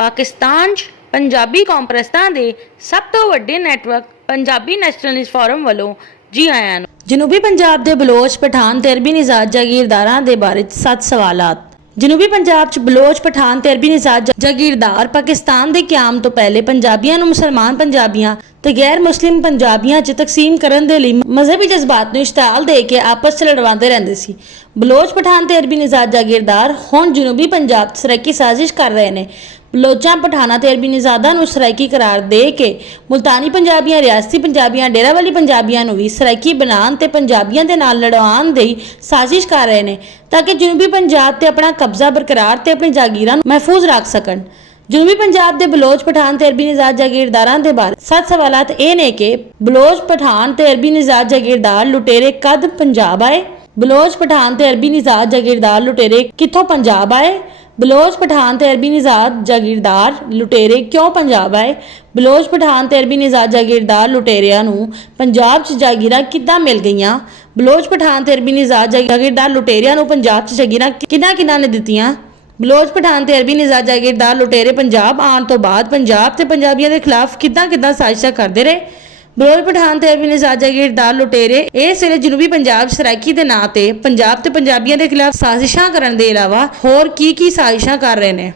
ਪਾਕਿਸਤਾਨ 'ਚ ਪੰਜਾਬੀ ਕੌਮਪ੍ਰਸਤਾਂ ਦੇ ਸਭ ਤੋਂ ਵੱਡੇ ਨੈਟਵਰਕ ਪੰਜਾਬੀ ਨੈਸ਼ਨਲਿਸਟ ਫੋਰਮ ਵੱਲੋਂ ਜੀ ਆਇਆਂ ਨੂੰ। ਜਨੂਬੀ ਪੰਜਾਬ ਦੇ ਬਲੋਚ, ਪਠਾਨ ਤੇ ਅਰਬੀ ਨਿਜ਼ਾਦ ਜਾਗੀਰਦਾਰਾਂ ਦੇ ਬਾਰੇ 7 ਸਵਾਲਾਤ। ਜਨੂਬੀ ਪੰਜਾਬ 'ਚ ਬਲੋਚ, ਪਠਾਨ ਤੇ ਅਰਬੀ ਨਿਜ਼ਾਦ ਜਾਗੀਰਦਾਰ ਪਾਕਿਸਤਾਨ ਦੇ ਕਿਆਮ ਤੋਂ ਪਹਿਲੇ ਪੰਜਾਬੀਆਂ ਨੂੰ ਮੁਸਲਮਾਨ ਪੰਜਾਬੀਆਂ ਤੇ ਗੈਰ ਮੁਸਲਿਮ ਪੰਜਾਬੀਆਂ 'ਚ ਤਕਸੀਮ ਕਰਨ ਦੇ ਲਈ ਮਜ਼ਹਬੀ ਜਜ਼ਬਾਤ ਨੂੰ ਇਸ਼ਤਿਆਲ ਦੇ ਕੇ ਆਪਸ 'ਚ ਲੜਵਾਉਂਦੇ ਰਹਿੰਦੇ ਸੀ। ਬਲੋਚ, ਪਠਾਨ ਤੇ ਅਰਬੀ ਨਿਜ਼ਾਦ ਜਾਗੀਰਦਾਰ ਹੁਣ ਜਨੂਬੀ ਪੰਜਾਬ 'ਚ ਸਰਾਇਕੀ ਸਾਜ਼ਿਸ਼ ਕਰ ਰਹੇ ਨੇ। ਬਲੋਚਾਂ, ਪਠਾਨਾਂ ਤੇ ਅਰਬੀ ਨਿਜ਼ਾਦਾਂ ਨੂੰ ਸਰਾਇਕੀ ਕਰਾਰ ਦੇ ਕੇ ਮੁਲਤਾਨੀ ਪੰਜਾਬੀਆਂ, ਰਿਆਸਤੀ ਪੰਜਾਬੀਆਂ, ਡੇਰਾਵਾਲੀ ਪੰਜਾਬੀਆਂ ਨੂੰ ਵੀ ਸਰਾਇਕੀ ਬਣਾਉਣ ਤੇ ਪੰਜਾਬੀਆਂ ਦੇ ਨਾਲ ਲੜਵਾਉਣ ਦੀ ਸਾਜ਼ਿਸ਼ ਕਰ ਰਹੇ ਨੇ ਤਾਂ ਕਿ ਜਨੂਬੀ ਪੰਜਾਬ ਤੇ ਆਪਣਾ ਕਬਜ਼ਾ ਬਰਕਰਾਰ ਤੇ ਆਪਣੀ ਜਾਗੀਰਾਂ ਨੂੰ ਮਹਿਫੂਜ਼ ਰੱਖ ਸਕਣ। ਜਨੂਬੀ ਪੰਜਾਬ ਦੇ ਬਲੋਚ, ਪਠਾਨ ਤੇ ਅਰਬੀ ਨਿਜ਼ਾਦ ਜਾਗੀਰਦਾਰਾਂ ਦੇ ਬਾਰੇ 7 ਸਵਾਲਾਤ ਇਹ ਨੇ ਕਿ ਬਲੋਚ, ਪਠਾਨ ਤੇ ਅਰਬੀ ਨਿਜ਼ਾਦ ਜਾਗੀਰਦਾਰ ਲੁਟੇਰੇ ਕਦ ਪੰਜਾਬ ਆਏ? ਬਲੋਚ, ਪਠਾਨ ਤੇ ਅਰਬੀ ਨਿਜ਼ਾਦ ਜਾਗੀਰਦਾਰ ਲੁਟੇਰੇ ਕਿੱਥੋਂ ਪੰਜਾਬ ਆਏ? ਬਲੋਚ, ਪਠਾਨ ਤੇ ਅਰਬੀ ਨਿਜ਼ਾਦ ਜਾਗੀਰਦਾਰ ਲੁਟੇਰੇ ਕਿਉਂ ਪੰਜਾਬ ਆਏ? ਬਲੋਚ, ਪਠਾਨ ਤੇ ਅਰਬੀ ਨਿਜ਼ਾਦ ਜਾਗੀਰਦਾਰ ਲੁਟੇਰਿਆਂ ਨੂੰ ਪੰਜਾਬ 'ਚ ਜਾਗੀਰਾਂ ਕਿੱਦਾਂ ਮਿਲ ਗਈਆਂ? ਬਲੋਚ, ਪਠਾਨ ਤੇ ਅਰਬੀ ਨਿਜ਼ਾਦ ਜਾਗੀਰਦਾਰ ਲੁਟੇਰਿਆਂ ਨੂੰ ਪੰਜਾਬ 'ਚ ਜਾਗੀਰਾਂ ਕਿਹਨਾਂ ਨੇ ਦਿੱਤੀਆਂ? ਬਲੋਚ, ਪਠਾਨ ਤੇ ਅਰਬੀ ਨਿਜ਼ਾਦ ਜਾਗੀਰਦਾਰ ਲੁਟੇਰੇ ਪੰਜਾਬ ਆਉਣ ਤੋਂ ਬਾਅਦ ਪੰਜਾਬ ਤੇ ਪੰਜਾਬੀਆਂ ਦੇ ਖਿਲਾਫ ਕਿੱਦਾਂ ਸਾਜ਼ਿਸ਼ਾਂ ਕਰਦੇ ਰਹੇ? ਬਲੋਚ, ਪਠਾਨ ਤੇ ਅਰਬੀ ਨਿਜ਼ਾਦ ਜਾਗੀਰਦਾਰ ਲੁਟੇਰੇ ਇਸ ਵੇਲੇ ਜਨੂਬੀ ਪੰਜਾਬ ਸਰਾਇਕੀ ਦੇ ਨਾਂ ਤੇ ਪੰਜਾਬ ਤੇ ਪੰਜਾਬੀਆਂ ਦੇ ਖਿਲਾਫ ਸਾਜ਼ਿਸ਼ਾਂ ਕਰਨ ਦੇ ਇਲਾਵਾ ਹੋਰ ਕੀ ਸਾਜ਼ਿਸ਼ਾਂ ਕਰ ਰਹੇ ਨੇ?